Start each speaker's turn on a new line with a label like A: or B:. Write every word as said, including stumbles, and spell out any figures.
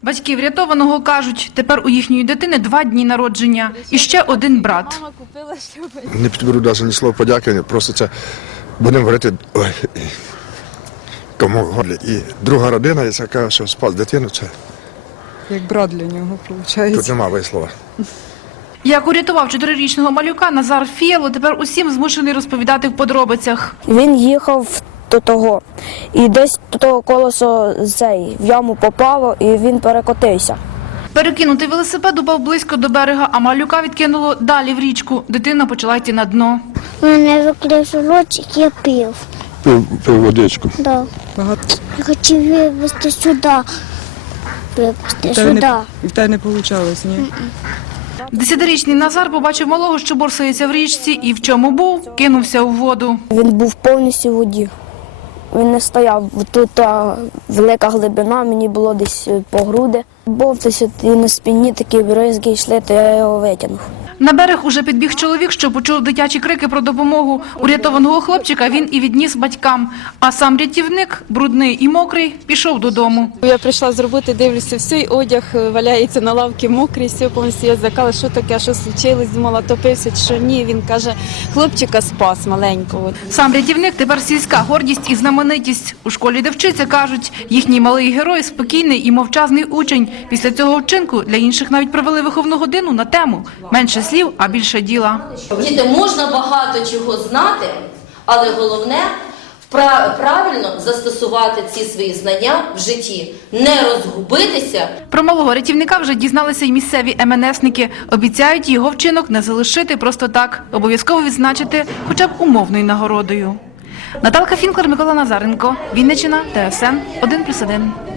A: Батьки врятованого кажуть, тепер у їхньої дитини два дні народження і ще один брат.
B: Не підберу навіть ні слова подяки, просто це будемо говорити, ой, кому горлі. І друга родина, яка що спас дитину, це
C: Як брат для нього, виходить.
B: тут немає слова.
A: Як урятував чотирирічного малюка Назар Фієло, тепер усім змушений розповідати в подробицях.
D: Він їхав до того, і десь до того колесо цей, в яму попало, і він перекотився.
A: Перекинутий велосипед упав близько до берега, а малюка відкинуло далі в річку. Дитина почала йти на дно.
E: У мене закрив ротик, я пив.
B: Пив, пив водичку.
E: Да.
C: Багато.
E: Я хотів вивезти сюди. Вивезти
C: В тебе
E: сюди.
C: не, і в тебе не вийшло, ні?
A: Десятирічний Назар побачив малого, що борсається в річці, і в чому був, кинувся у воду.
D: Він був повністю в воді. Він не стояв. Тут а, велика глибина, мені було десь по груди. Був десь і на спині такі бризки йшли, то я його витягнув.
A: На берег уже підбіг чоловік, що почув дитячі крики про допомогу. Урятованого хлопчика він і відніс батькам. А сам рятівник, брудний і мокрий, пішов додому.
F: Я прийшла з роботи, дивлюся, все, одяг валяється на лавці, мокрий, все повністю. Я злякалася, що таке, що случилось, думала, топився, чи що ні. Він каже, хлопчика спас маленького.
A: Сам рятівник тепер сільська гордість і знаменитість. У школі, де вчиться, кажуть, їхній малий герой – спокійний і мовчазний учень. Після цього вчинку для інших навіть провели виховну годину на тему «Менше слів, а більше діла».
G: Діти, можна багато чого знати, але головне – правильно застосувати ці свої знання в житті, не розгубитися.
A: Про малого рятівника вже дізналися й місцеві ем ен есники. Обіцяють його вчинок не залишити просто так, обов'язково відзначити хоча б умовною нагородою. Наталка Фінклер, Микола Назаренко, Вінниччина, Т С Н один плюс один.